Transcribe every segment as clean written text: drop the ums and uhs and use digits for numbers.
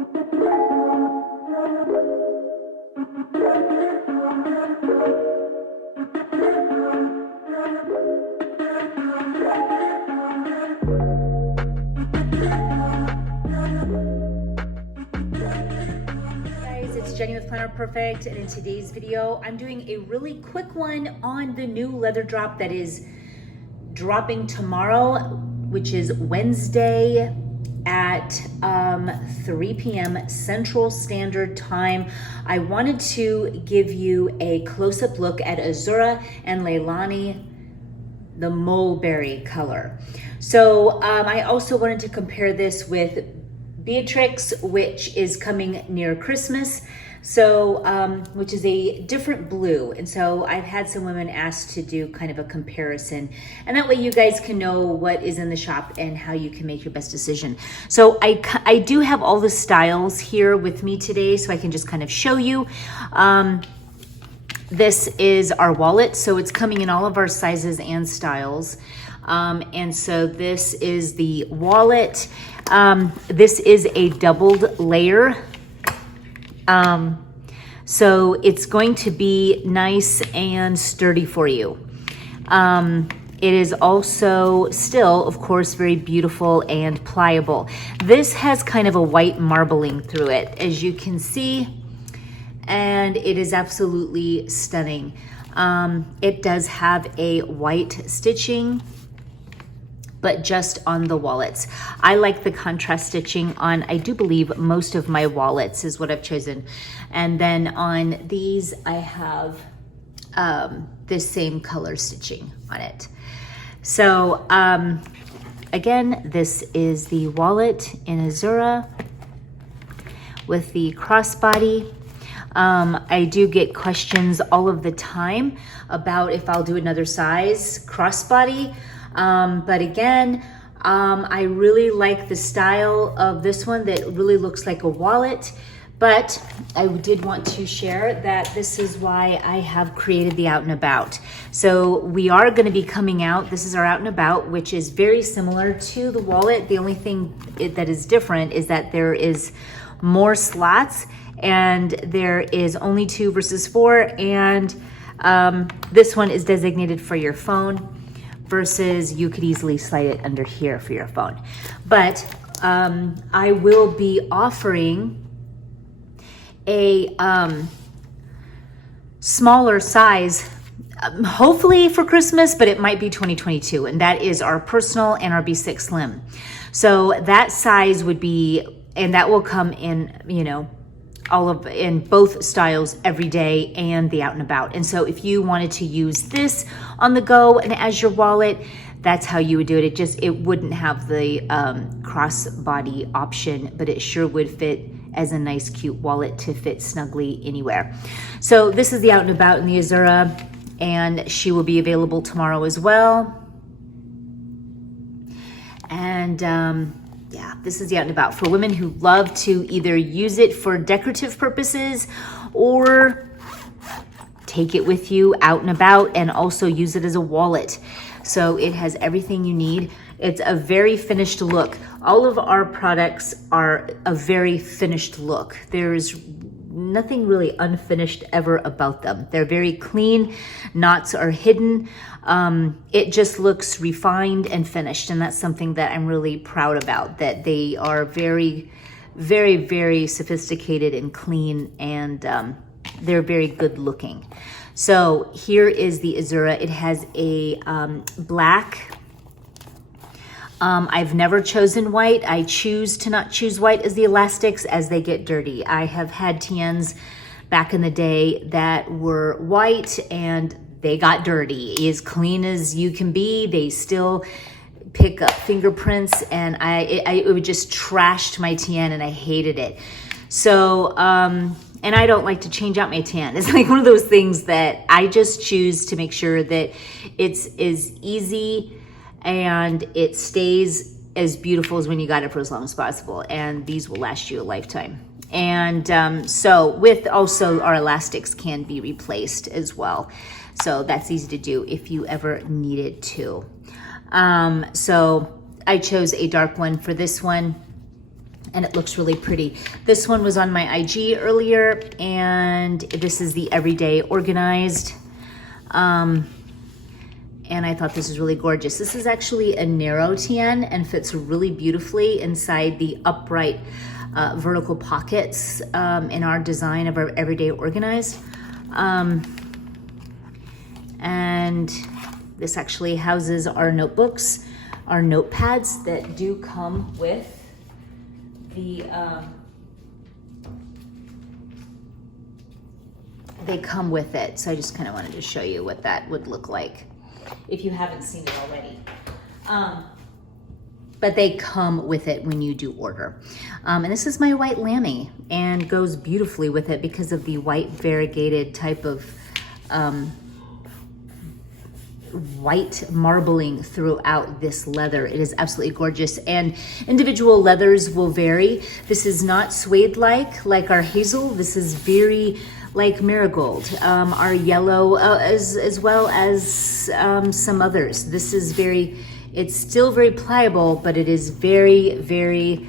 It's Jenny with Planner Perfect, and in today's video I'm doing a really quick one on the new leather drop that is dropping tomorrow, which is Wednesday at 3 p.m. Central Standard Time. I wanted to give you a close-up look at Zsa and Leilani, the mulberry color. So I also wanted to compare this with Beatrix, which is coming near Christmas, so which is a different blue. And so I've had some women ask to do kind of a comparison, and that way you guys can know what is in the shop and how you can make your best decision. So I do have all the styles here with me today, so I can just kind of show you. This is our wallet, so it's coming in all of our sizes and styles. And so this is the wallet. This is a doubled layer. So it's going to be nice and sturdy for you. It is also still, of course, very beautiful and pliable. This has kind of a white marbling through it, as you can see, and it is absolutely stunning. It does have a white stitching, but just on the wallets. I like the contrast stitching on, I do believe, most of my wallets is what I've chosen. And then on these, I have this same color stitching on it. So again, this is the wallet in Zsa with the crossbody. I do get questions all of the time about if I'll do another size crossbody. But again, I really like the style of this one that really looks like a wallet, but I did want to share that this is why I have created the Out and About. So we are going to be coming out, this is our Out and About, which is very similar to the wallet. The only thing that is different is that there is more slots, and there is only 2 versus 4, and this one is designated for your phone, versus you could easily slide it under here for your phone. But I will be offering a smaller size, hopefully for Christmas, but it might be 2022, and that is our personal and our B6 Slim. So that size would be, and that will come in, you know, in both styles every day and the Out and About. And so if you wanted to use this on the go and as your wallet, that's how you would do it. It wouldn't have the crossbody option, but it sure would fit as a nice cute wallet to fit snugly anywhere. So this is the Out and About in the Zsa, and she will be available tomorrow as well. And yeah, this is the Out and About for women who love to either use it for decorative purposes or take it with you out and about and also use it as a wallet. So it has everything you need. It's a very finished look. All of our products are a very finished look. There's nothing really unfinished ever about them. They're very clean, knots are hidden. It just looks refined and finished, and that's something that I'm really proud about, that they are very, very, very sophisticated and clean, and they're very good looking. So here is the Zsa. It has a black. I've never chosen white. I choose to not choose white as the elastics as they get dirty. I have had TNs back in the day that were white and they got dirty. As clean as you can be, they still pick up fingerprints, and it would just trashed my TN, and I hated it. So, and I don't like to change out my tan. It's like one of those things that I just choose to make sure that it's as easy and it stays as beautiful as when you got it for as long as possible. And these will last you a lifetime. And so with also our elastics can be replaced as well. So that's easy to do if you ever needed to. So I chose a dark one for this one. and it looks really pretty. This one was on my IG earlier, and this is the Everyday Organized. And I thought this was really gorgeous. This is actually a narrow tien and fits really beautifully inside the upright vertical pockets in our design of our Everyday Organized. And this actually houses our notebooks, our notepads that do come with the, they come with it. So I just kind of wanted to show you what that would look like if you haven't seen it already. But they come with it when you do order. And this is my white lammy and goes beautifully with it because of the white variegated type of white marbling throughout this leather. It is absolutely gorgeous, and individual leathers will vary. This is not suede-like our hazel. This is very like Marigold, our yellow, as well as some others. This is very, it's still very pliable, but it is very, very,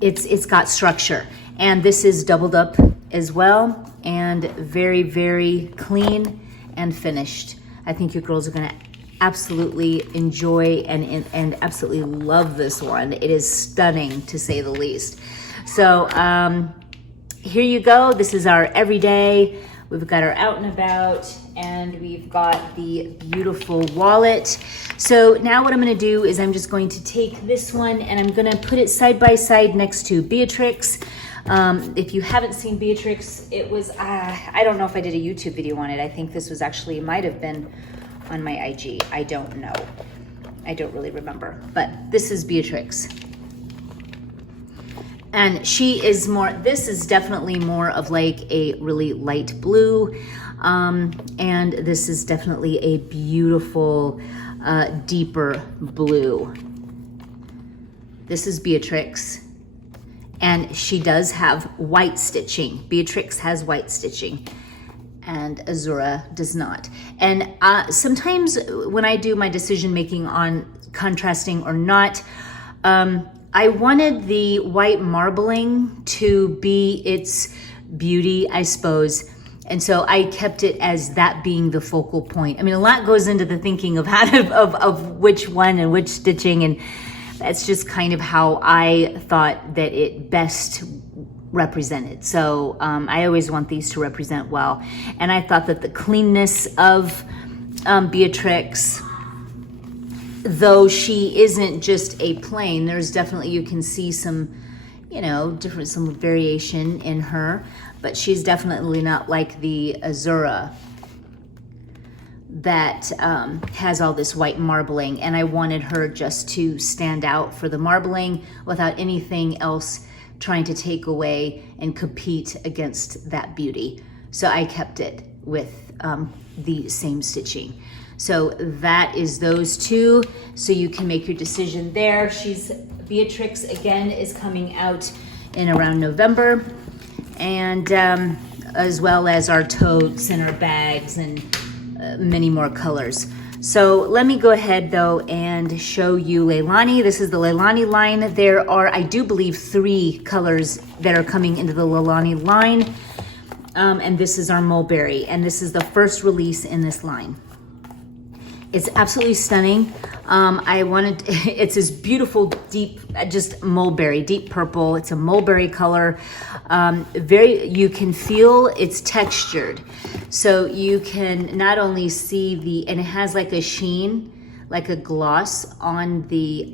it's got structure. And this is doubled up as well, and very, very clean and finished. I think you girls are gonna absolutely enjoy and absolutely love this one. It is stunning, to say the least. So here you go. This is our everyday. We've got our out and about, and we've got the beautiful wallet. So now what I'm gonna do is I'm just going to take this one and I'm gonna put it side by side next to Beatrix. If you haven't seen Beatrix, it was, I don't know if I did a YouTube video on it. I think this was actually, might have been on my IG. I don't know. I don't really remember, but this is Beatrix. And she is more, this is definitely more of like a really light blue. And this is definitely a beautiful, deeper blue. This is Beatrix. And she does have white stitching. Beatrix has white stitching, and Azura does not. And sometimes when I do my decision making on contrasting or not, I wanted the white marbling to be its beauty, I suppose. And so I kept it as that being the focal point. I mean, a lot goes into the thinking of how to, of which one and which stitching, and that's just kind of how I thought that it best represented. So I always want these to represent well. And I thought that the cleanness of Beatrix, though she isn't just a plain, there's definitely, you can see some, you know, some variation in her, but she's definitely not like the Azura that has all this white marbling, and I wanted her just to stand out for the marbling without anything else trying to take away and compete against that beauty. So I kept it with the same stitching. So that is those two, so you can make your decision there. Beatrix again is coming out in around November, and as well as our totes and our bags and many more colors. So let me go ahead though and show you Leilani. This is the Leilani line. There are, I do believe, 3 colors that are coming into the Leilani line. And this is our Mulberry, and this is the first release in this line. It's absolutely stunning. It's this beautiful, deep, just mulberry, deep purple. It's a mulberry color. You can feel it's textured. So you can not only see and it has like a sheen, like a gloss on the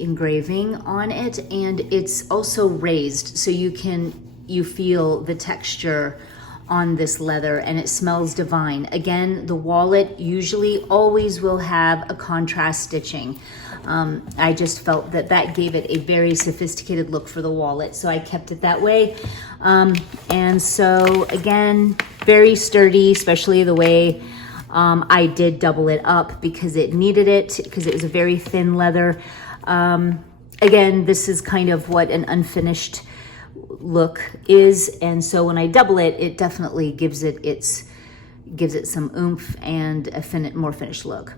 engraving on it. And it's also raised. So you feel the texture on this leather, and it smells divine. Again, the wallet usually always will have a contrast stitching. I just felt that gave it a very sophisticated look for the wallet, so I kept it that way. And so again, very sturdy, especially the way I did double it up because it needed it, because it was a very thin leather. Again, this is kind of what an unfinished look is, and so when I double it, it definitely gives it some oomph and a more finished look.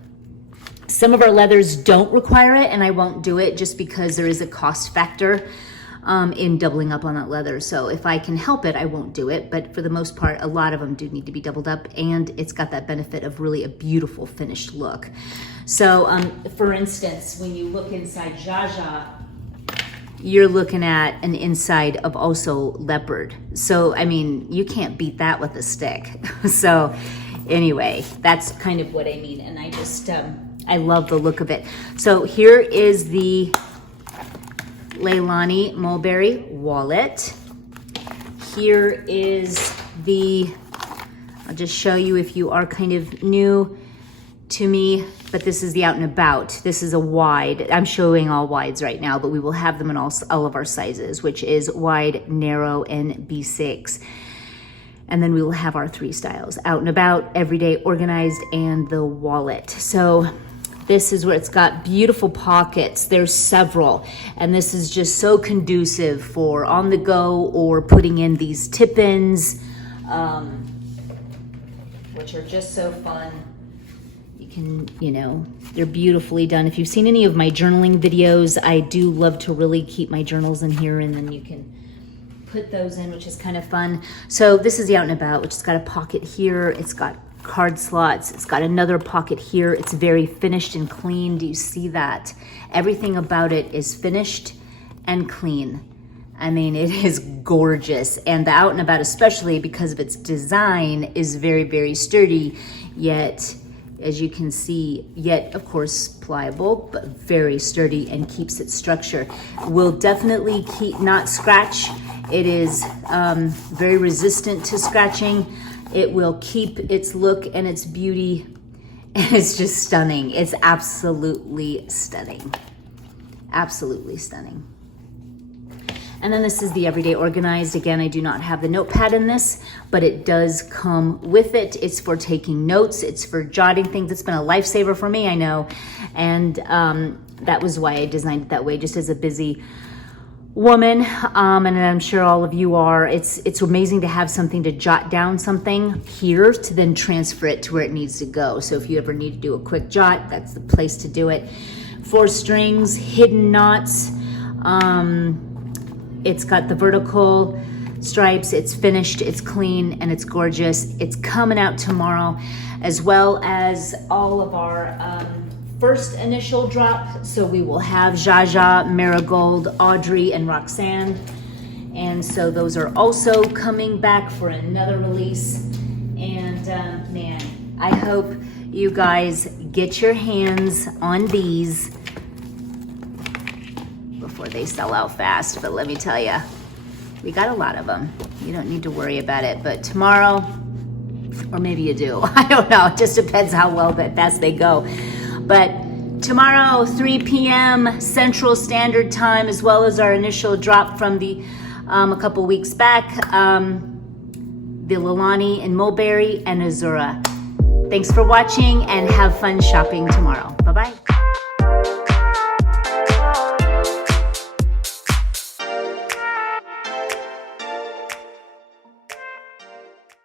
Some of our leathers don't require it, and I won't do it just because there is a cost factor in doubling up on that leather. So if I can help it, I won't do it. But for the most part, a lot of them do need to be doubled up, and it's got that benefit of really a beautiful finished look. So for instance, when you look inside Zsa Zsa, you're looking at an inside of also leopard. So, I mean, you can't beat that with a stick. So anyway, that's kind of what I mean. And I just, I love the look of it. So here is the Leilani Mulberry wallet. Here is the, I'll just show you if you are kind of new to me, but this is the Out and About. This is a wide. I'm showing all wides right now, but we will have them in all of our sizes, which is wide, narrow, and B6. And then we will have our 3 styles: Out and About, Everyday, Organized, and the wallet. So this is where it's got beautiful pockets. There's several, and this is just so conducive for on the go or putting in these tip-ins, which are just so fun. You can, you know, they're beautifully done. If you've seen any of my journaling videos, I do love to really keep my journals in here, and then you can put those in, which is kind of fun. So this is the Out and About, which has got a pocket here. It's got card slots. It's got another pocket here. It's very finished and clean. Do you see that? Everything about it is finished and clean. I mean, it is gorgeous. And the Out and About, especially because of its design, is very, very sturdy, yet, as you can see, yet of course pliable, but very sturdy and keeps its structure. Will definitely not scratch. It is very resistant to scratching. It will keep its look and its beauty, and it's just stunning. It's absolutely stunning. Absolutely stunning. And then this is the Everyday Organized. Again, I do not have the notepad in this, but it does come with it. It's for taking notes. It's for jotting things. It's been a lifesaver for me, I know. And that was why I designed it that way, just as a busy woman, and I'm sure all of you are. It's amazing to have something to jot down something here to then transfer it to where it needs to go. So if you ever need to do a quick jot, that's the place to do it. 4 strings, hidden knots. It's got the vertical stripes. It's finished, it's clean, and it's gorgeous. It's coming out tomorrow, as well as all of our first initial drop. So we will have Zsa Zsa, Marigold, Audrey, and Roxanne. And so those are also coming back for another release. And man, I hope you guys get your hands on these before they sell out fast. But let me tell you, we got a lot of them. You don't need to worry about it. But tomorrow, or maybe you do, I don't know. It just depends how well fast they go. But tomorrow, 3 p.m. Central Standard Time, as well as our initial drop from the a couple weeks back, the Leilani and Mulberry and Azura. Thanks for watching, and have fun shopping tomorrow. Bye-bye.